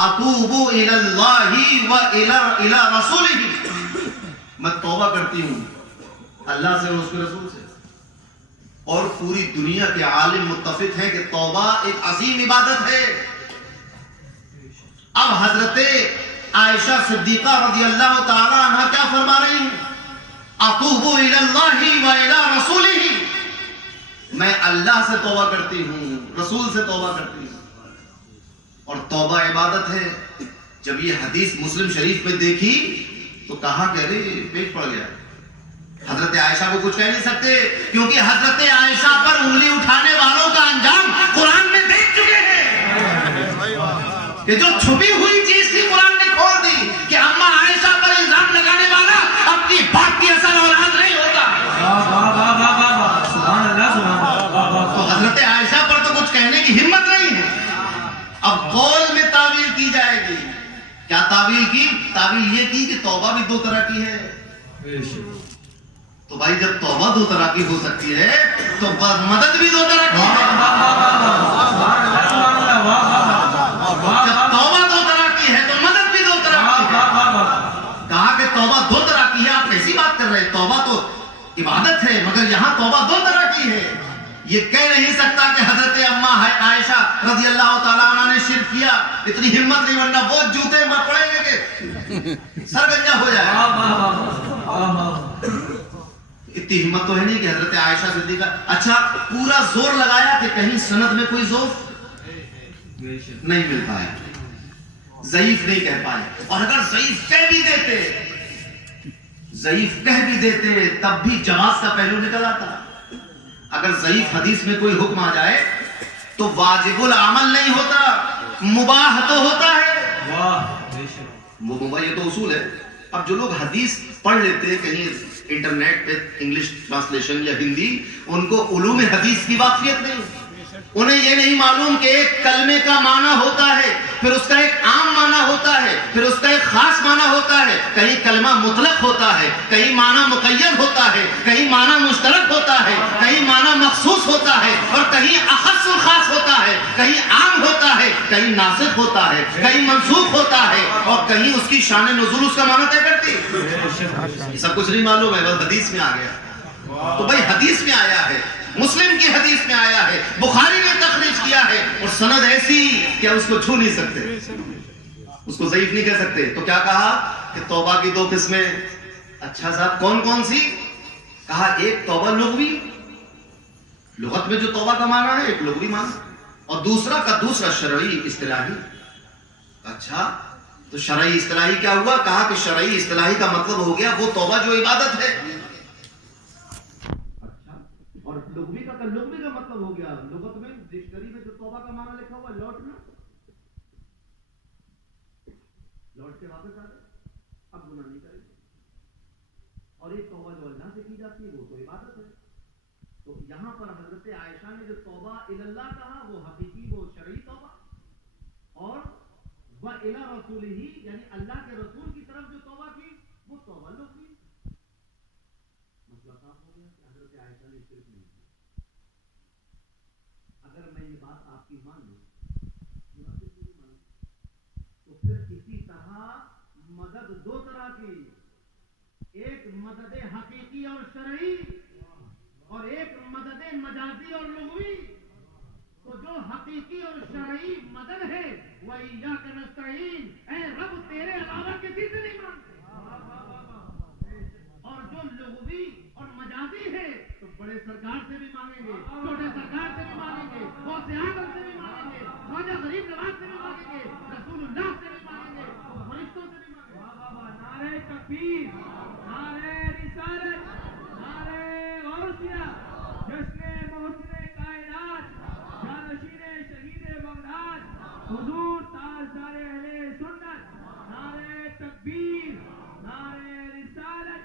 اتوب الی اللہ و الی رسولہ، میں توبہ کرتی ہوں اللہ سے اور اس کے رسول سے. اور پوری دنیا کے عالم متفق ہیں کہ توبہ ایک عظیم عبادت ہے. اب حضرت عائشہ صدیقہ رضی اللہ تعالی عنہ کیا فرما رہی ہیں؟ اتوب الی اللہ و الی رسولہ، میں اللہ سے توبہ کرتی ہوں، رسول سے توبہ کرتی ہوں. اور توبہ عبادت ہے. جب یہ حدیث مسلم شریف میں دیکھی تو کہا کہ ارے پیٹ پڑ گیا. حضرت عائشہ کو کچھ کہہ نہیں سکتے کیونکہ حضرت عائشہ پر انگلی اٹھانے والوں کا انجام قرآن میں دیکھ چکے ہیں کہ جو چھپی ہوئی چیز تھی قرآن نے کھول دی کہ اماں عائشہ پر الزام لگانے والا اپنی بات کی اثر اولاد نہیں ہوتا. تو حضرت عائشہ پر تو کچھ کہنے کی ہمت نہیں ہے. اب قول میں تعویل کی جائے گی. کیا تعویل کی؟ تعویل یہ کی کہ توبہ بھی دو طرح کی ہے. تو بھائی جب توبہ دو طرح کی ہو سکتی ہے تو مدد بھی دو طرح کی ہے. جب توبہ دو طرح کی ہے تو مدد بھی دو طرح کی ہے. کہا کہ توبہ دو طرح کی ہے، آپ کیسی بات کر رہے ہیں؟ توبہ تو عبادت ہے مگر یہاں توبہ دو طرح کی ہے. یہ کہہ نہیں سکتا کہ حضرت اماں عائشہ رضی اللہ تعالیٰ عنہ نے شرک کیا. اتنی ہمت نہیں، ورنہ وہ جوتے میں پڑیں گے کہ سر گنجا ہو جائے. اتنی ہمت تو ہے نہیں کہ حضرت عائشہ صدیقہ. اچھا پورا زور لگایا کہ کہیں سند میں کوئی ضعف نہیں مل پائے، ضعیف نہیں کہہ پائے. اور اگر ضعیف کہہ بھی دیتے تب بھی جواز کا پہلو نکل آتا. اگر ضعیف حدیث میں کوئی حکم آ جائے تو واجب العمل نہیں ہوتا، مباح تو ہوتا ہے. وہ مباح، یہ تو اصول ہے. اب جو لوگ حدیث پڑھ لیتے ہیں کہیں انٹرنیٹ پہ انگلش ٹرانسلیشن یا ہندی، ان کو علوم حدیث کی واقفیت نہیں. انہیں یہ نہیں معلوم کہ ایک کلمے کا معنی ہوتا ہے، پھر اس کا ایک عام معنی ہوتا ہے، پھر اس کا ایک خاص معنی ہوتا ہے. کہیں کلمہ مطلق ہوتا ہے، کہیں معنی مقید ہوتا ہے، کہیں معنی مشترک ہوتا ہے، کہیں معنی مخصوص ہوتا ہے، اور کہیں اخص خاص ہوتا ہے، کہیں عام ہوتا ہے، کہیں ناسخ ہوتا ہے، کہیں منسوخ ہوتا ہے، اور کہیں اس کی شان نزول اس کا معنی طے کرتی ہے. یہ سب کچھ نہیں معلوم ہے، بس حدیث میں آ گیا. تو بھائی حدیث میں آیا ہے، مسلم کی حدیث میں آیا ہے، بخاری نے تخریج کیا ہے، اور سند ایسی کہ اس کو چھو نہیں سکتے، اس کو ضعیف نہیں کہہ سکتے. تو کیا کہا کہ توبہ کی دو قسمیں. اچھا صاحب کون کون سی؟ کہا ایک توبہ لغوی، لغت میں جو توبہ کا معنی ہے ایک لغوی معنی، اور دوسرا شرعی اصطلاحی. اچھا تو شرعی اصطلاحی کیا ہوا؟ کہا کہ شرعی اصطلاحی کا مطلب ہو گیا وہ توبہ جو عبادت ہے. اور لغوی کا مطلب ہو گیا، لغت میں ڈکشنری میں جو توبہ کا معنی لکھا ہوا لوٹنا، لوٹ کے واپس آ گئے، اب گناہ نہیں کریں گے. اور ایک توبہ جو اللہ سے کی جاتی ہے وہ تو عبادت ہے. تو یہاں پر حضرت عائشہ نے جو توبہ اللہ کہا وہ حقیقی، وہ شرعی توبہ، اور وہ الی رسول ہی یعنی اللہ کے رسول کی طرف جو توبہ کی وہ توبہ لغوی. مسئلہ صاف ہو گیا کہ حضرت عائشہ نے شرک نہیں کی. اگر میں یہ بات آپ کی مان لوں تو پھر اسی طرح مدد دو طرح کی، ایک مدد حقیقی اور شرعی، اور ایک مدد مجازی اور لغوی. تو جو حقیقی اور شرعی مدد ہے وَإِيَّاكَ نَسْتَعِينُ، اے رب تیرے علاوہ کسی سے نہیں مانگتے. اور جو لغوی اور مجازی ہے تو بڑے سرکار سے بھی مانگیں گے، چھوٹے سرکار سے بھی مانگیں گے، غوث اعظم سے بھی مانگیں گے، خواجہ غریب نواز سے بھی مانگیں گے، رسول اللہ سے بھی مانگیں گے، فرشتوں سے بھی مانگیں گے. نعرہ تکبیر، نعرہ رسالت، نعرہ غوثیہ، جشن محسن کائنات، جانشین شہید بغداد حضور تاجدار اہل سنت، نعرہ تکبیر، نعرہ رسالت.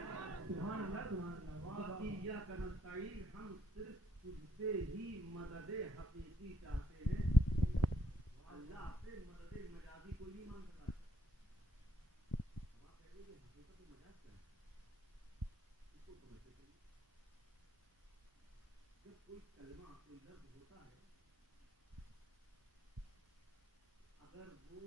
سبحان اللہ، سبحان اللہ. وَإِيَّاكَ نَسْتَعِينُ، ہم صرف تجھ سے ہی مدد حقیقی چاہتے ہیں. اللہ سے مدد مجازی کوئی نہیں مانگ سکتا. آپ کہتے ہیں کہ حقیقت مجاز کیا ہے، اس کو سمجھتے چلیے. جب کوئی کلمہ کوئی لفظ ہوتا ہے، اگر وہ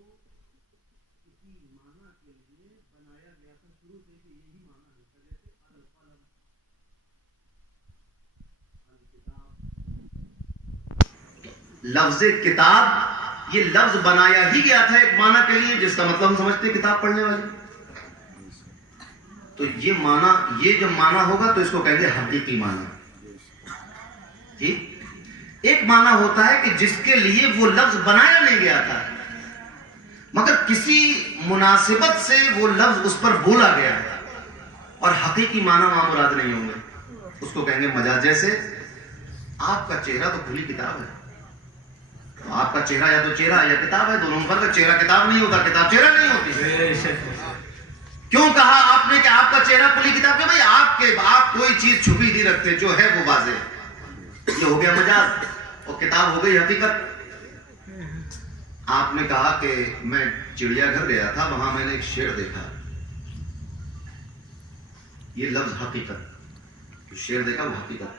لفظ کتاب یہ لفظ بنایا ہی گیا تھا ایک معنی کے لیے جس کا مطلب ہم سمجھتے ہیں کتاب پڑھنے والی. تو یہ معنی، یہ جب معنی ہوگا تو اس کو کہیں گے حقیقی معنی. ایک معنی ہوتا ہے کہ جس کے لیے وہ لفظ بنایا نہیں گیا تھا مگر کسی مناسبت سے وہ لفظ اس پر بولا گیا ہے، اور حقیقی معنی وہاں مراد نہیں ہوں گے، اس کو کہیں گے مجاز. جیسے آپ کا چہرہ تو کھلی کتاب ہے، تو آپ کا چہرہ یا تو چہرہ یا کتاب ہے، دونوں پر کا چہرہ کتاب نہیں ہوتا، کتاب چہرہ نہیں ہوتی. کیوں کہا آپ نے کہ آپ کا چہرہ کھلی کتاب ہے؟ بھائی آپ کوئی چیز چھپی نہیں رکھتے، جو ہے وہ واضح ہے. یہ ہو گیا مجاز، اور کتاب ہو گئی حقیقت. آپ نے کہا کہ میں چڑیا گھر گیا تھا، وہاں میں نے ایک شیر دیکھا، یہ لفظ حقیقت. شیر دیکھا وہ حقیقت.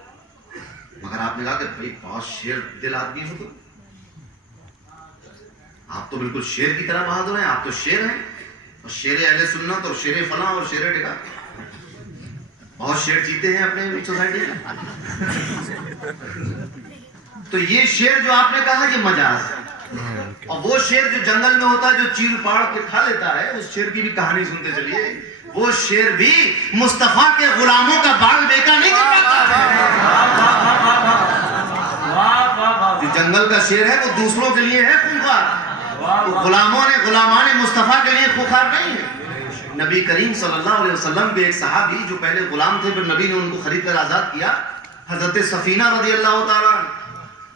مگر آپ نے کہا کہ بھائی بہت شیر دل آدمی ہو، تو آپ تو بالکل شیر کی طرح بہادر ہیں، آپ تو شیر ہیں، اور شیر اہل سنت اور شیر فلاں اور شیر ٹکا. بہت شیر جیتے ہیں اپنے سوسائٹی میں. تو یہ شیر جو آپ نے کہا یہ مجاز ہے. اور وہ شیر جو جنگل میں ہوتا ہے جو چیر پاڑ کے کھا لیتا ہے، اس شیر کی بھی کہانی سنتے چلیے. وہ شیر بھی مصطفیٰ کے غلاموں کا بال بیکا نہیں کر پاتا. جو جنگل کا شیر ہے وہ دوسروں کے لیے ہے خونخوار، غلامان مصطفیٰ کے لیے خونخوار نہیں ہے. نبی کریم صلی اللہ علیہ وسلم کے ایک صحابی جو پہلے غلام تھے، پھر نبی نے ان کو خرید کر آزاد کیا، حضرت سفینہ رضی اللہ تعالیٰ.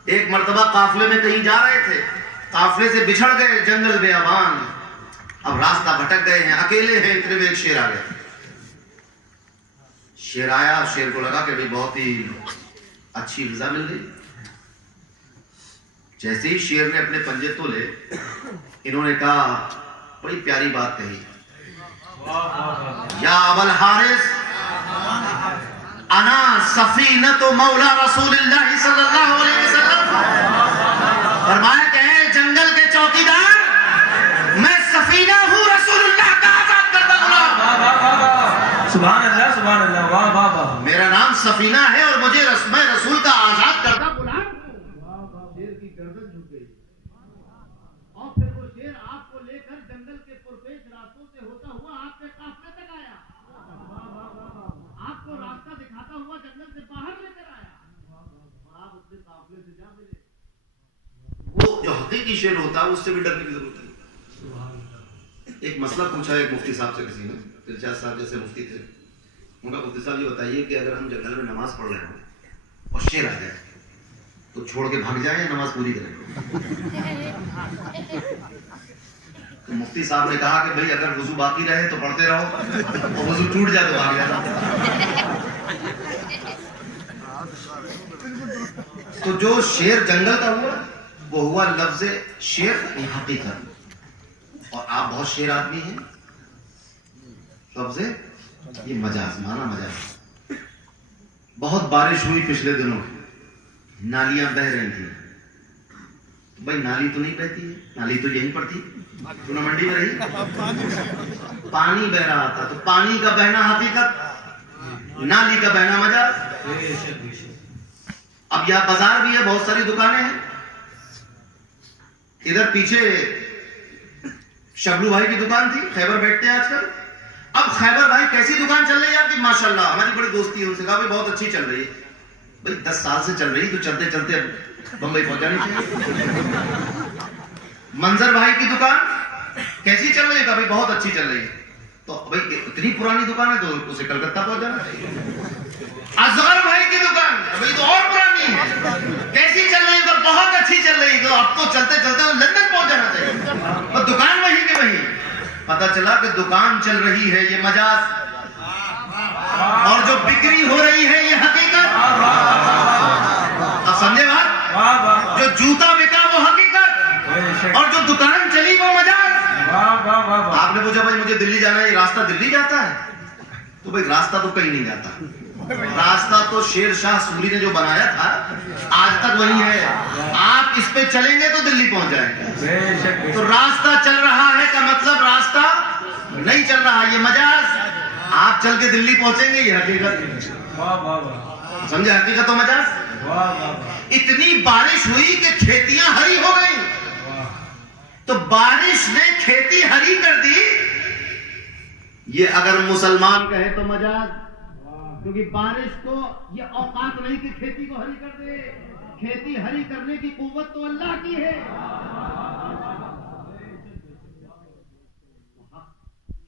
ایک مرتبہ قافلے میں کہیں جا رہے تھے، قافلے سے بچھڑ گئے جنگل بیابان، اب راستہ بھٹک گئے ہیں، اکیلے ہیں. اتنے میں ایک شیر آ گیا. شیر آیا، شیر کو لگا کہ بہت ہی اچھی غذا مل گئی. جیسے ہی شیر نے اپنے پنجے تولے، انہوں نے کہا بڑی پیاری بات کہی، یا ابا الحارث انا سفینۃ مولا رسول اللہ صلی اللہ علیہ وسلم. فرمایا کہ اے جنگل کے چوکیدار، میں سفینہ ہوں، رسول اللہ کا آزاد کردہ غلام. سبحان اللہ سبحان اللہ، واہ واہ واہ. میرا نام سفینہ ہے اور میں رسول کا آزاد کردہ غلام ہوں. شیر کی گردن جھک گئی، اور پھر وہ شیر آپ کو لے کر جنگل کے پرپیش راستوں سے ہوتا ہوا آپ کے قافلے تک آیا، آپ کو راستہ دکھاتا ہوا جنگل سے باہر لے کر آیا، اور آپ اپنے قافلے سے جا ملے. وہ جو حقیقی شیر ہوتا ہے اس سے بھی ڈرنے کی ضرورت نہیں. ایک مسئلہ پوچھا ایک مفتی صاحب سے کسی نے، ارشاد صاحب جیسے مفتی تھے، ان کا مفتی صاحب یہ بتائیے کہ اگر ہم جنگل میں نماز پڑھ رہے ہوں اور شیر آ جائے تو چھوڑ کے بھاگ جائیں یا نماز پوری کریں؟ تو مفتی صاحب نے کہا کہ بھئی اگر وضو باقی رہے تو پڑھتے رہو، اور وضو ٹوٹ جائے تو بھاگ جانا. تو جو شیر جنگل کا ہوا وہ ہوا لفظ شیر حقیقت. اور آپ بہت شیر آدمی ہیں، لفظ یہ مجاز، معنی مجاز. بہت بارش ہوئی پچھلے دنوں، نالیاں بہ رہی تھیں. بھائی نالی تو نہیں بہتی ہے، نالی تو یہیں پڑتی، چونا منڈی میں رہی. پانی بہ رہا تھا، تو پانی کا بہنا حقیقت، نالی کا بہنا مجاز. اب یہاں بازار بھی ہے، بہت ساری دکانیں ہیں. ادھر پیچھے شبلو بھائی کی دکان تھی، خیبر بیٹھتے ہیں آج کل. اب خیبر بھائی کیسی دکان چل رہی ہے آپ کی؟ ماشاءاللہ ہماری بڑی دوستی ہے ان سے. کہا بھائی بہت اچھی چل رہی ہے. بھائی 10 سال سے چل رہی تو چلتے چلتے بمبئی پہنچانی چاہیے. منظر بھائی کی دکان کیسی چل رہی ہے؟ کہا بھائی بہت اچھی چل رہی ہے. تو بھائی اتنی پرانی دکان ہے تو اسے کلکتہ پہنچانا چاہیے. اصغر بھائی کی دکان بھائی تو اور پرانی ہے، کیسی چل رہی ہے؟ تو بہت اچھی چل رہی ہے. تو اب تو چلتے چلتے لندن پہنچ جانا چاہیے. اور دکان وہیں کے وہیں. پتہ چلا کہ دکان چل رہی ہے یہ مجاز، اور جو بکری ہو رہی ہے یہ حقیقت. اب سمجھے بات؟ جو جوتا بکا وہ حقیقت، اور جو دکان چلی وہ مجاز. آپ نے پوچھا بھائی مجھے دلی جانا ہے، یہ راستہ دلی جاتا ہے؟ تو بھائی راستہ تو کہیں نہیں جاتا، راستہ تو شیر شاہ سوری نے جو بنایا تھا آج تک وہی ہے. آپ اس پہ چلیں گے تو دلی پہنچ جائیں گے. تو راستہ چل رہا ہے کا مطلب راستہ نہیں چل رہا یہ مجاز. آپ چل کے دلی پہنچیں گے یہ حقیقت. واہ واہ واہ سمجھے حقیقت و مجاز. واہ واہ اتنی بارش ہوئی کہ کھیتیاں ہری ہو گئی. واہ. تو بارش نے کھیتی ہری کر دی. یہ اگر مسلمان کہے تو مجاز. کیونکہ بارش کو یہ اوقات نہیں کہ کھیتی کو ہری کر دے. کھیتی ہری کرنے کی قوت تو اللہ کی ہے.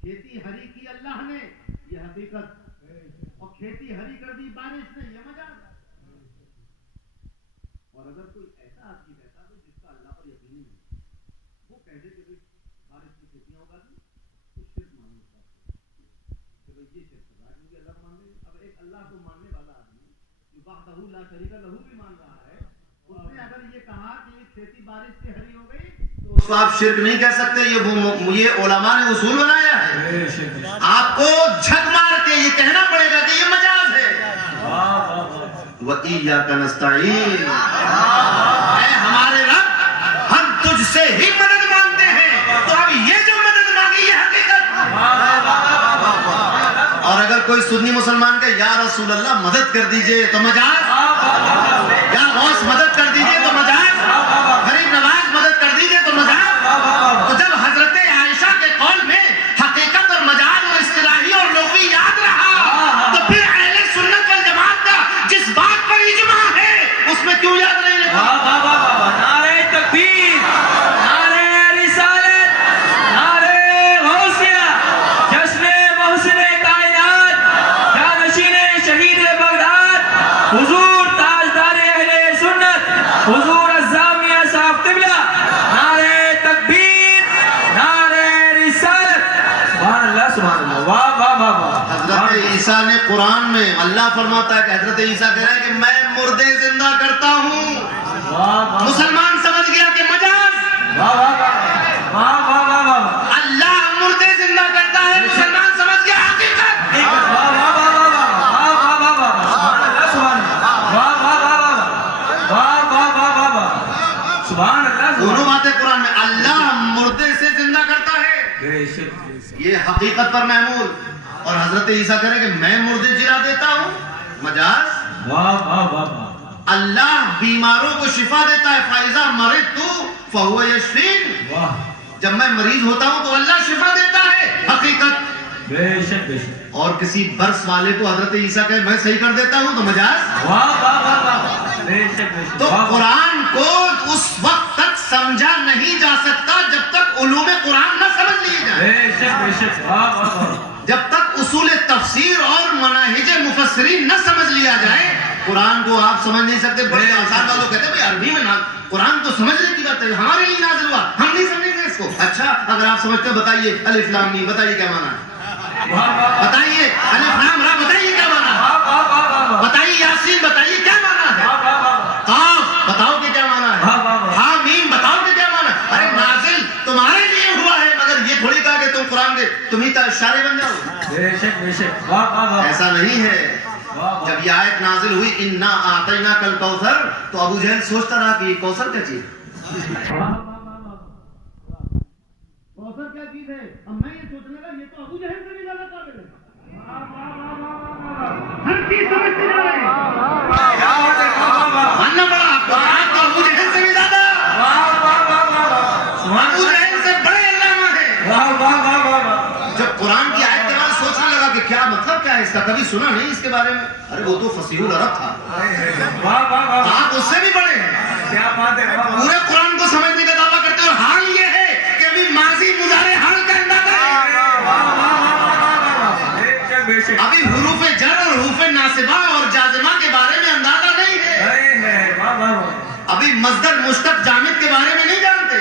کھیتی ہری کی اللہ نے یہ حقیقت, اور کھیتی ہری کر دی بارش نے یہ مجاز. اور اگر کوئی ایسا آدمی رہتا تو جس کا اللہ پر یقین نہیں, وہ کہہ دے کہ بارش کی کھیتیاں ہوگا دی تو شرک ماننے کا کہ بھئی یہ شرک ہوگا, کیونکہ اللہ کو ماننے. اب ایک اللہ کو ماننے والا آدمی جو وحدہ لا شریک لہ بھی مان رہا ہے, اس نے اگر یہ کہا کہ یہ کھیتی بارش سے ہری ہو گئی تو اس کو آپ شرک نہیں کہہ سکتے. یہ علماء نے اصول بنایا ہے. آپ کو جھک مار کے یہ کہنا پڑے گا کہ یہ مجاز ہے. وَإِيَّاكَ نَسْتَعِينُ, اے ہمارے رب ہم تجھ سے ہی مدد مانگتے ہیں. تو اب یہ جو مدد مانگی یہ حقیقت. اور اگر کوئی سنی مسلمان کہ یا رسول اللہ مدد کر دیجئے تو مجاز, یا غوث مدد کر دیجئے تو مجاز, غریب نواز مدد کر دیجئے تو مجاز. تو جب حضرت عائشہ کے قول میں حقیقت اور مجاز اور اصطلاحی اور لغوی یاد رہا تو پھر اہل سنت والجماعت کا جس بات پر اجماع ہے اس میں کیوں یاد نہیں رہتا؟ نعرہ تکبیر, نعرہ رسالت, نعرہ غوثیہ, جشن محسن کائنات, جانشین شہید بغداد, حضور تاجدار اہل سنت, حضور الزامیہ صاحب قبلہ, نعرہ تکبیر, نعرہ رسالت. سبحان اللہ سبحان اللہ. واہ واہ واہ واہ. حضرت عیسیٰ نے قرآن میں اللہ فرماتا ہے کہ حضرت عیسیٰ کہہ رہا ہے کہ میں مردے زندہ کرتا ہوں. مسلمان سمجھ گیا کہ مجاز. واہ واہ واہ واہ واہ واہ واہ. اللہ مردے زندہ کرتا ہے, مسلمان سمجھ گیا حقیقت. واہ واہ واہ واہ واہ واہ واہ واہ. سبحان اللہ سبحان اللہ. واہ واہ واہ واہ واہ واہ واہ واہ واہ. سبحان اللہ. دونوں باتیں قرآن میں, اللہ مردے سے زندہ کرتا ہے بے شک. یہ حقیقت پر محمول, اور حضرت عیسیٰ کہہ رہے کہ میں مردے جلا دیتا ہوں مجاز. واہ واہ واہ واہ. اللہ بیماروں کو شفا دیتا ہے. فَإِذَا مَرِضْتُ فَهُوَ يَشْفِينِ, واہ. جب میں مریض ہوتا ہوں تو اللہ شفا دیتا ہے. حقیقت. بے شک بے شک. اور کسی برس والے کو حضرت عیسیٰ کہے میں صحیح کر دیتا ہوں تو مجاز. واہ واہ واہ واہ. بے شک بے شک. تو قرآن کو اس وقت تک سمجھا نہیں جا سکتا جب تک علوم قرآن نہ سمجھ لیے جائے. بے شک بے شک. واہ واہ واہ. جب تک اصول تفسیر اور مناہج مفسرین نہ سمجھ لیا جائے قرآن کو آپ سمجھ نہیں سکتے. بڑے آسان والوں کہتے ہیں بھائی عربی میں قرآن تو سمجھنے کی بات ہے, ہمارے لیے نازل ہوا, ہم نہیں سمجھیں گے اس کو. اچھا اگر آپ سمجھتے ہیں بتائیے الف لام میم, بتائیے کیا معنی ہے, بتائیے الف لام را, بتائیے کیا معنی ہے, بتائیے یاسین, بتائیے کیا معنی ہے, قاف بتاؤ کہ کیا معنی ہے, ہاں میم بتاؤ کہ کیا معنی ہے. ارے نازل تمہارے لیے ہوا ہے, مگر یہ تھوڑی کہا کہ تم قرآن کے تم ہی شارے بن جاؤ. بے شک بے شک. واہ واہ واہ. ایسا نہیں ہے. جب یہ آیت نازل ہوئی انا اعطیناک الکوثر, تو ابو جہل سوچتا رہا کہ یہ کوثر کیا چیز ہے, کوثر کیا چیز ہے. اب میں یہ سوچنے لگا یہ تو ابو جہل سے بھی زیادہ قابل ہے, ہر چیز سمجھتے جا رہے ہیں. ماننا پڑا آپ کو, آپ تو ابو جہل سے بھی زیادہ, ابو جہل سے بڑے علامہ ہیں. واہ واہ واہ واہ. جب قرآن کی آیت کے بعد سوچنے لگا کہ کیا مطلب کیا ہے اس کا, کبھی سنا نہیں اس کے بارے میں. ارے وہ تو فصیح العرب تھا, واہ واہ واہ. آپ اس سے بھی بڑے ہیں. کیا بات ہے. پورے قرآن کو سمجھنے کا دعویٰ کرتے ہیں, اور حال یہ ہے کہ ابھی ماضی مضارع حال کا اندازہ ہے. ابھی حروف جر اور حروف ناصبہ اور جازمہ کے بارے میں اندازہ نہیں ہے. ابھی مصدر مشتق جامد کے بارے میں نہیں جانتے,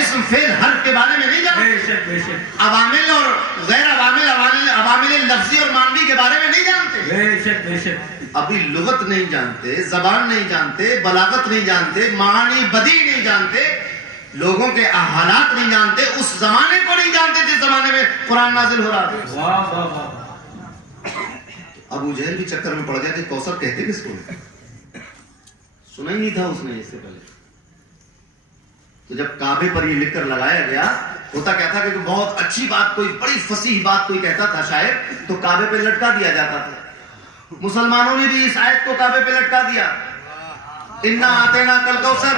اسم فعل حرف کے بارے میں نہیں جانتے, عوامل اور غیر عوامل, عوامل لفظی اور معنوی کے بارے میں نہیں جانتے, ابھی لغت نہیں جانتے, زبان نہیں جانتے, بلاغت نہیں جانتے, معانی بدیع نہیں جانتے, لوگوں کے حالات نہیں جانتے, اس زمانے کو نہیں جانتے جس زمانے میں قرآن نازل ہو رہا تھا. ابو جہل بھی چکر میں پڑ گیا کہ کوثر کہتے کس کو, سنا ہی نہیں تھا اس نے اس سے پہلے. تو جب کعبے پر یہ لکھ کر لگایا گیا، ہوتا کیا تھا کہ بہت اچھی بات، کوئی بڑی فصیح بات کوئی کہتا تھا شاعر، تو کعبے پہ لٹکا دیا جاتا تھا۔ مسلمانوں نے بھی اس آیت کو کعبے پہ لٹکا دیا، انا آتینا کل کوثر۔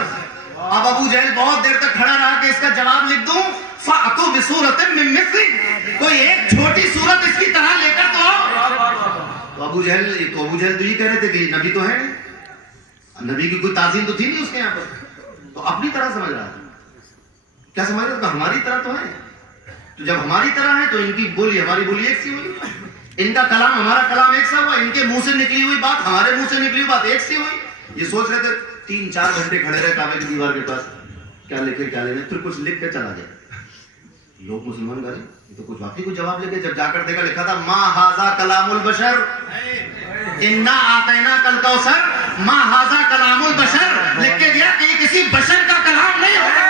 اب ابو جہل بہت دیر تک کھڑا رہا کہ اس کا جواب لکھ دوں، فَأْتُوا بِسُورَةٍ مِّن مِّثْلِهِ، کوئی ایک چھوٹی سورت اس کی طرح لے کر تو آؤ۔ تو ابو جہل تو یہ کہہ رہے تھے کہ نبی تو ہے نہیں، نبی کی کوئی تعظیم تو تھی نہیں اس کے یہاں پر، تو اپنی طرح سمجھ رہا تھا۔ کیا سمجھ رہا تھا؟ ہماری طرح تو ہے، تو جب ہماری طرح ہے تو ان کی بولی ہماری بولی ایک سی ہوئی، ان کا کلام ہمارا کلام ایک سا ہوا، ان کے منہ سے نکلی ہوئی بات ہمارے منہ سے نکلی ہوئی بات ایک سی ہوئی۔ یہ سوچ رہے تھے، 3-4 گھنٹے کھڑے رہے کعبے کی دیوار کے پاس، کیا لکھے کیا لکھے، پھر کچھ لکھ کے چلا گیا۔ لوگ مسلمان کرے یہ تو کچھ واقعی کچھ جواب لے کے، جب جا کر دیکھا لکھا تھا ما ھذا کلام البشر، انا آتینا کل کوثر، ما ھذا کلام البشر، لکھ کے دیا کہ یہ کسی بشر کا کلام نہیں ہوتا۔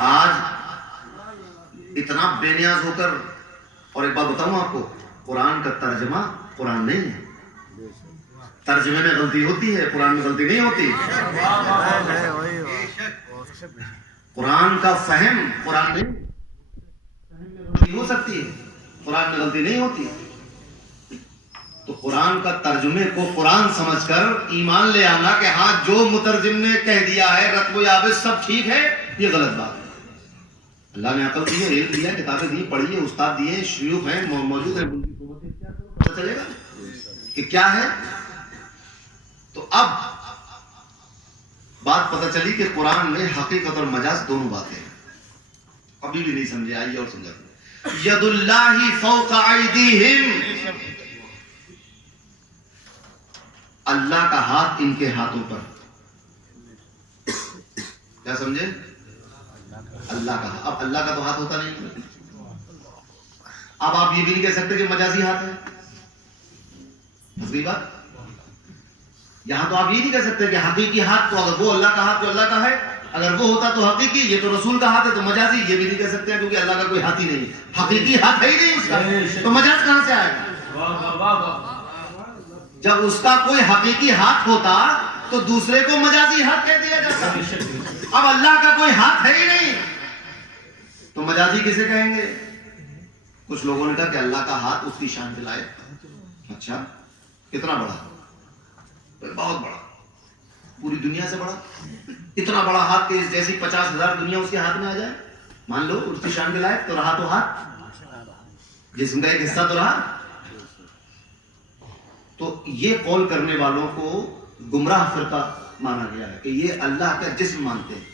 آج اتنا بے نیاز ہو کر، اور ایک بات بتاؤں آپ کو، قرآن کا ترجمہ قرآن نہیں ہے، ترجمے میں غلطی ہوتی ہے، قرآن میں غلطی نہیں ہوتی۔ قرآن کا فہم قرآن نہیں، فہم میں غلطی ہو سکتی ہے، قرآن میں غلطی نہیں ہوتی۔ تو قرآن کا ترجمے کو قرآن سمجھ کر ایمان لے آنا کہ ہاں جو مترجم نے کہہ دیا ہے رتب و یابس سب ٹھیک ہے، یہ غلط بات ہے۔ اللہ نے عقل دی ہے، علم دیا، کتابیں دی، پڑھی ہے، استاد دیے، شیوخ ہیں موجود ہیں، ان کی صحبت اختیار کرو، پتہ چلے گا کہ کیا ہے۔ تو اب بات پتہ چلی کہ قرآن میں حقیقت اور مجاز دونوں باتیں ہیں۔ ابھی بھی نہیں سمجھے، آئیے اور سمجھا دوں۔ ید اللہ فوق ایدیہم، اللہ کا ہاتھ ان کے ہاتھوں پر۔ کیا سمجھے؟ اللہ کا، اب اللہ کا تو ہاتھ ہوتا نہیں، اب آپ یہ بھی نہیں کہہ سکتے کہ مجازی ہاتھ ہے، بات یہاں تو آپ یہ نہیں کہہ سکتے کہ حقیقی ہاتھ، تو اگر وہ اللہ کا ہاتھ تو اللہ کا ہے، اگر وہ ہوتا تو حقیقی، یہ تو رسول کا ہاتھ ہے تو مجازی، یہ بھی نہیں کہہ سکتے کیونکہ اللہ کا کوئی ہاتھ ہی نہیں ہے، حقیقی ہاتھ ہے ہی نہیں اس کا، تو مجاز کہاں سے آئے گا؟ جب اس کا کوئی حقیقی ہاتھ ہوتا تو دوسرے کو مجازی ہاتھ کہہ دیا جاتا، اب اللہ کا کوئی ہاتھ ہے ہی نہیں تو مجازی کسے کہیں گے؟ کچھ لوگوں نے کہا کہ اللہ کا ہاتھ اس کی شان کے لائق۔ اچھا، کتنا بڑا؟ بہت بڑا، پوری دنیا سے بڑا، اتنا بڑا ہاتھ کہ جیسی 50,000 دنیا اس کے ہاتھ میں آ جائے، مان لو اس کی شان کے لائق، تو رہا تو ہاتھ، جسم کا ایک حصہ تو رہا۔ تو یہ قول کرنے والوں کو گمراہ فرقہ مانا گیا ہے کہ یہ اللہ کا جسم مانتے ہیں،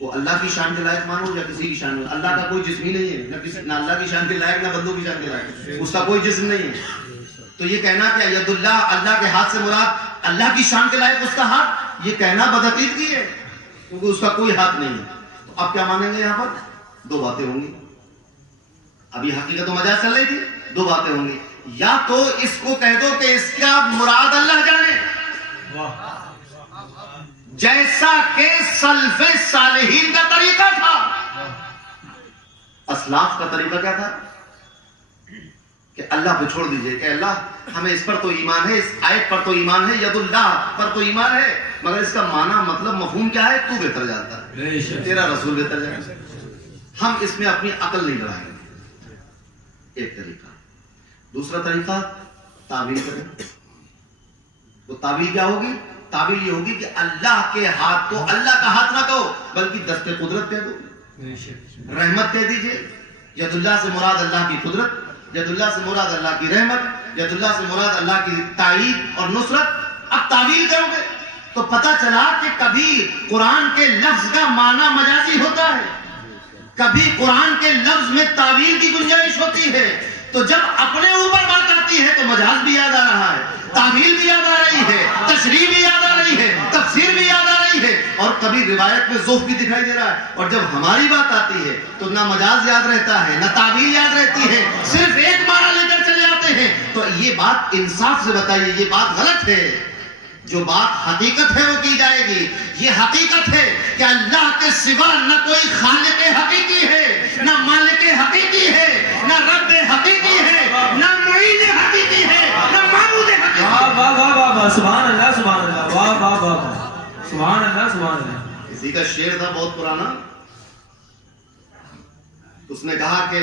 وہ اللہ کی شان کے لائق مانو یا کسی کی شان کے، اللہ کا کوئی جسم ہی نہیں ہے، نہ اللہ کی شان کے لائق نہ بندوں کی شان کے لائق، اس کا کوئی جسم نہیں ہے۔ تو یہ کہنا کہ ید اللہ، اللہ کے ہاتھ سے مراد اللہ کی شان کے لائق اس کا ہاتھ، یہ کہنا بدعقیدگی ہے کیونکہ اس کا کوئی ہاتھ نہیں ہے۔ تو اب کیا مانیں گے؟ یہاں پر دو باتیں ہوں گی، ابھی حقیقت و مجاز چل رہی تھی، دو باتیں ہوں گی، یا تو اس کو کہہ دو کہ اس کا مراد اللہ جانے، جیسا کہ سلف صالحین کا طریقہ تھا۔ اسلاف کا طریقہ کیا تھا؟ کہ اللہ پہ چھوڑ دیجئے کہ اللہ ہمیں اس پر تو ایمان ہے، اس آیت پر تو ایمان ہے، ید اللہ پر تو ایمان ہے، مگر اس کا معنی مطلب مفہوم کیا ہے تو بہتر جانتا ہے، تیرا رسول بہتر جانتا ہے، ہم اس میں اپنی عقل نہیں لڑائیں گے۔ ایک طریقہ۔ دوسرا طریقہ تعبیر کریں۔ وہ تعبیر کیا ہوگی؟ تعبیر یہ ہوگی کہ اللہ کے ہاتھ کو اللہ کا ہاتھ نہ کہو بلکہ دست قدرت کہہ دو، رحمت کہہ دیجئے۔ ید اللہ سے مراد اللہ کی قدرت، ید اللہ سے مراد اللہ کی رحمت، ید اللہ سے مراد اللہ کی تائید اور نصرت۔ اب تعبیر کرو گے تو پتہ چلا کہ کبھی قرآن کے لفظ کا معنی مجازی ہوتا ہے، کبھی قرآن کے لفظ میں تعبیر کی گنجائش ہوتی ہے۔ تو جب اپنے اوپر بات آتی ہے تو مجاز بھی یاد آ رہا ہے، تعبیر بھی یاد آ رہی ہے، تشریح بھی یاد آ رہی ہے، تفسیر بھی یاد آ رہی ہے، اور کبھی روایت میں ذوق بھی دکھائی دے رہا ہے۔ اور جب ہماری بات آتی ہے تو نہ مجاز یاد رہتا ہے، نہ تعبیر یاد رہتی ہے، صرف ایک معنی لے کر چلے آتے ہیں۔ تو یہ بات انصاف سے بتائیے، یہ بات غلط ہے، جو بات حقیقت ہے وہ کی جائے گی. یہ حقیقت ہے کہ اللہ کے سوا نہ کوئی خالق حقیقی ہے, نہ مالک حقیقی ہے, نہ رب حقیقی ہے, نہ معین حقیقی ہے, نہ معبود حقیقی ہے. واہ واہ واہ واہ واہ, سبحان اللہ سبحان اللہ, واہ واہ واہ واہ, سبحان اللہ سبحان اللہ. کسی کا شعر تھا بہت پرانا, اس نے کہا کہ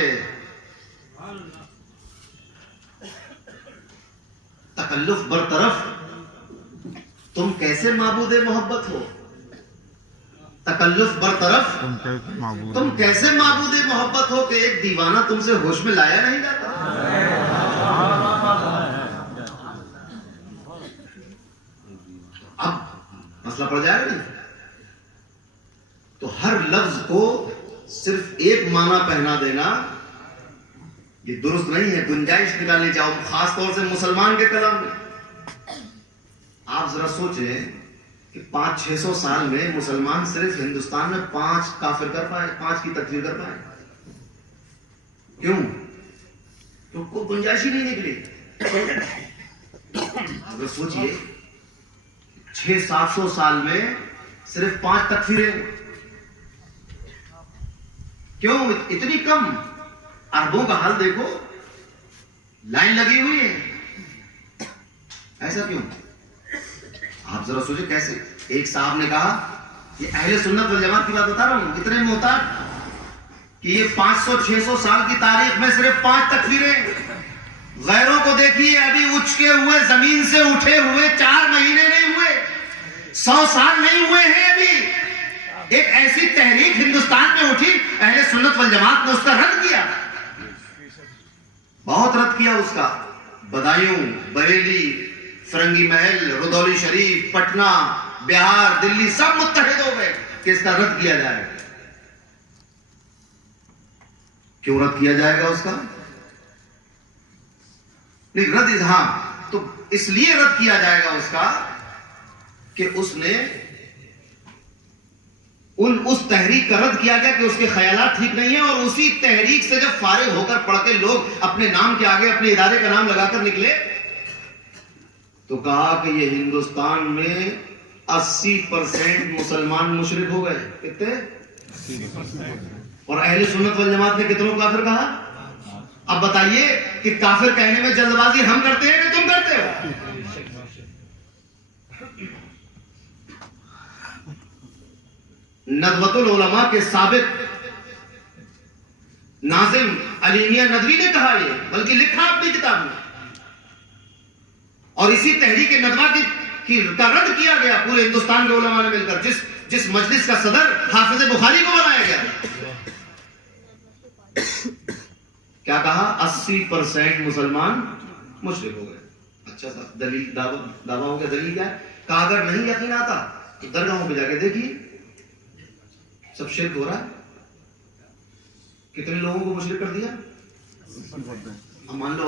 تکلف برطرف, تم کیسے معبود محبت ہو. تکلف برطرف, تم کیسے معبود محبت ہو کہ ایک دیوانہ تم سے ہوش میں لایا نہیں جاتا. اب مسئلہ پڑ جائے گا نہیں. تو ہر لفظ کو صرف ایک معنی پہنا دینا یہ درست نہیں ہے. گنجائش نکالنی چاہو, خاص طور سے مسلمان کے کلام میں. آپ ذرا سوچیں کہ 500-600 سال میں مسلمان صرف ہندوستان میں 5 کافر کر پائے, 5 کی تکفیر کر پائے. کیوں؟ تو کوئی گنجائش ہی نہیں نکلی. اگر سوچئے 600-700 سال میں صرف 5 تکفیریں, کیوں اتنی کم؟ عربوں کا حال دیکھو, لائن لگی ہوئی ہے. ایسا کیوں؟ آپ ذرا سوچیں کیسے. ایک صاحب نے کہا, یہ اہل سنت والجماعت کی بات بتا رہا ہوں, اتنے محتاط کہ یہ 500-600 سال کی تاریخ میں صرف 5 تکفیریں. غیروں کو دیکھیے, ابھی اچکے ہوئے, زمین سے اٹھے ہوئے 4 مہینے نہیں ہوئے, 100 سال نہیں ہوئے ہیں ابھی. ایک ایسی تحریک ہندوستان میں اٹھی, اہل سنت والجماعت نے اس کا رد کیا, بہت رد کیا اس کا. بدایوں, بریلی, فرنگی محل, رودولی شریف, پٹنہ, بہار, دلی سب متحد ہو گئے کہ اس کا رد کیا جائے. کیوں رد کیا جائے گا اس کا؟ نہیں, رد ہاں تو اس لیے رد کیا جائے گا اس کا کہ اس نے اس تحریک کا رد کیا گیا کہ اس کے خیالات ٹھیک نہیں ہیں. اور اسی تحریک سے جب فارغ ہو کر پڑھ کے لوگ اپنے نام کے آگے اپنے ادارے کا نام لگا کر نکلے تو کہا کہ یہ ہندوستان میں 80% مسلمان مشرک ہو گئے. کتنے؟ 80%. اور اہل سنت والجماعت نے کتنوں کافر کہا؟ اب بتائیے کہ کافر کہنے میں جلد بازی ہم کرتے ہیں کہ تم کرتے ہو؟ ندوۃ العلماء کے سابق ناظم علی میاں ندوی نے کہا یہ, بلکہ لکھا اپنی کتاب میں. اور اسی تحریک ندوہ کا رد کیا گیا پورے ہندوستان کے علماء نے مل کر, جس مجلس کا صدر حافظ بخاری کو بنایا گیا. کیا کہا؟ 80% مسلمان مشرک ہو گئے. اچھا سا دلیل دعویٰ ہو گیا. دلیل کیا ہے؟ کہا اگر نہیں یقین آتا تو درگاہوں پہ جا کے دیکھیے, سب شرک ہو رہا ہے. کتنے لوگوں کو مشرک کر دیا؟ مان لو